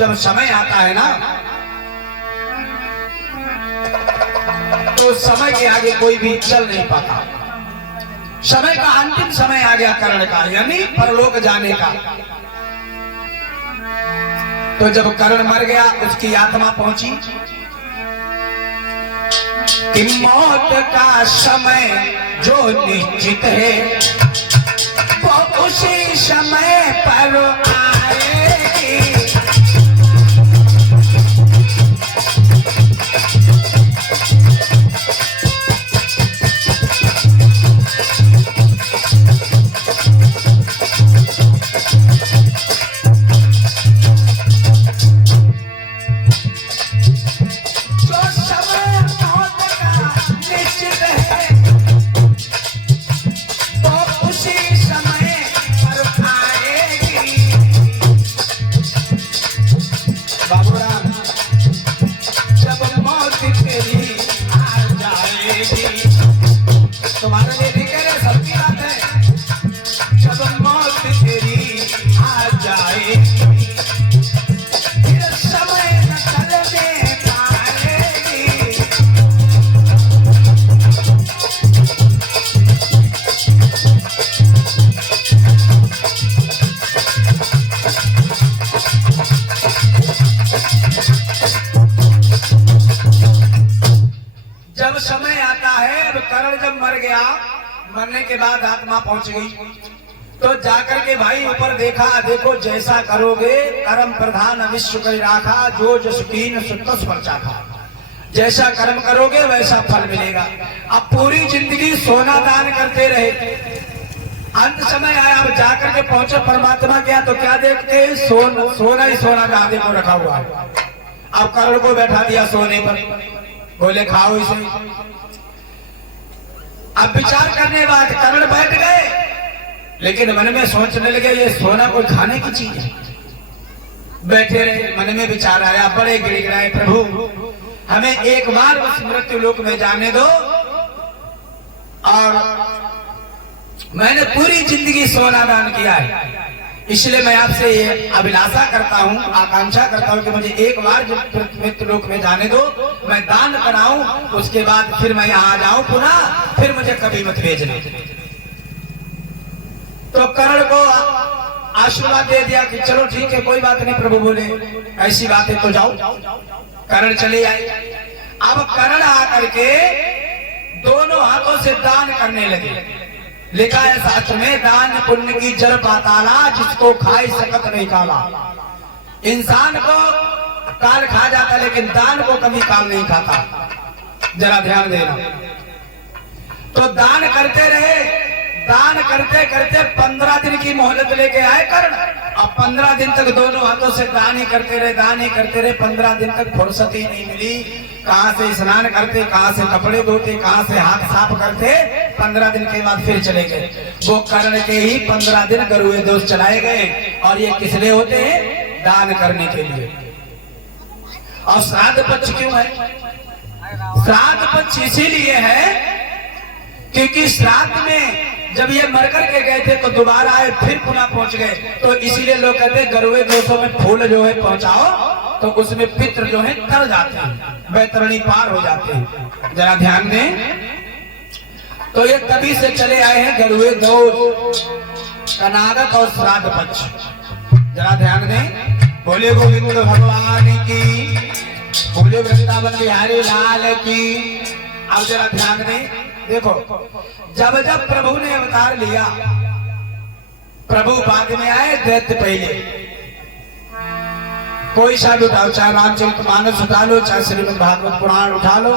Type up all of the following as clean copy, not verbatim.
जब समय आता है ना तो समय के आगे कोई भी चल नहीं पाता। समय का अंतिम समय आ गया कर्ण का, यानी परलोक जाने का। तो जब कर्ण मर गया उसकी आत्मा पहुंची कि मौत का समय जो निश्चित है वो उसी समय पर आएगी। तुम्हारे लिए भी कह रहे सबकी बात है। जब मौत तेरी आ जाएगी फिर समय न चलने पाएगी। जब समय आता है, कर्ण जब मर गया, मरने के बाद आत्मा पहुंच गई तो जाकर के भाई ऊपर देखा, देखो जैसा करोगे कर्म प्रधान विश्व कर राखा, जो जस कीन सुतस पर चाखा। जैसा कर्म करोगे वैसा फल मिलेगा। अब पूरी जिंदगी सोना दान करते रहे, अंत समय आया, अब जाकर के पहुंचे परमात्मा क्या, तो क्या देखते हैं सोना ही सोना गांधे को रखा हुआ है। अब कर्ण को बैठा दिया सोने पर, बोले खाओ इसे। अब विचार करने बाद कर्ण बैठ गए, लेकिन मन में सोचने लगे ये सोना कोई खाने की चीज है। बैठे रहे, मन में विचार आया, बड़े गिड़गिड़ाए, प्रभु हमें एक बार उस मृत्यु लोक में जाने दो, और मैंने पूरी जिंदगी सोना दान किया है, इसलिए मैं आपसे ये अभिलाषा करता हूँ, आकांक्षा करता हूँ कि मुझे एक बार जब मृत्यु लोक में जाने दो, मैं दान कराऊं, उसके बाद फिर मैं यहाँ आ जाऊं पुनः, फिर मुझे कभी मत भेजना। तो कर्ण को आशीर्वाद दे दिया कि चलो ठीक है, कोई बात नहीं। प्रभु बोले ऐसी बात है तो जाओ। कर्ण चले आए। अब कर्ण आकर के दोनों हाथों से दान करने लगे। लिखा है शास्त्र में, दान पुण्य की जड़ पाताला, जिसको खाए सकत नहीं काला। इंसान को काल खा जाता, लेकिन दान को कभी काल नहीं खाता। जरा ध्यान देना। तो दान करते रहे, दान करते करते 15 दिन की मोहलत लेके आए कर्ण। अब 15 दिन तक दोनों हाथों से दान ही करते रहे, दान ही करते रहे। 15 दिन तक फुर्सत ही नहीं मिली, कहां से स्नान करते, कहां से कपड़े धोते, कहां से हाथ साफ करते। 15 दिन के बाद फिर चले गए। वो कर्ण के ही 15 दिन गरुए दोष चलाए गए। और ये किस लिए होते हैं? दान करने के लिए। और श्राद्ध पक्ष क्यों है? श्राद्ध पक्ष इसीलिए है क्योंकि श्राद्ध में जब ये मर करके गए थे तो दोबारा आए, फिर पुनः पहुंच गए। तो इसीलिए लोग कहते हैं गरुए दोषों में फूल जो है पहुंचाओ, तो उसमें पितृ जो है तर जाते हैं, बैतरणी पार हो जाते हैं। जरा ध्यान दें। तो ये तभी से चले आए हैं गरुए दोष, कनागत और श्राद्ध पक्ष। जरा ध्यान दें। बोले गोविंद भगवान की, बोले वृंदावन बिहारी लाल की। अब जरा ध्यान दें। देखो, जब जब प्रभु ने अवतार लिया, प्रभु बाद में आए, दैत्य पहले। कोई सा भी उठाओ, चाहे रामचरितमानस उठा लो, चाहे श्रीमद् भागवत पुराण उठा लो,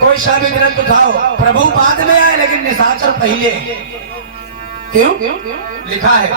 कोई सा भी ग्रंथ उठाओ, प्रभु बाद में आए लेकिन निशाचर पहले। क्यों? लिखा है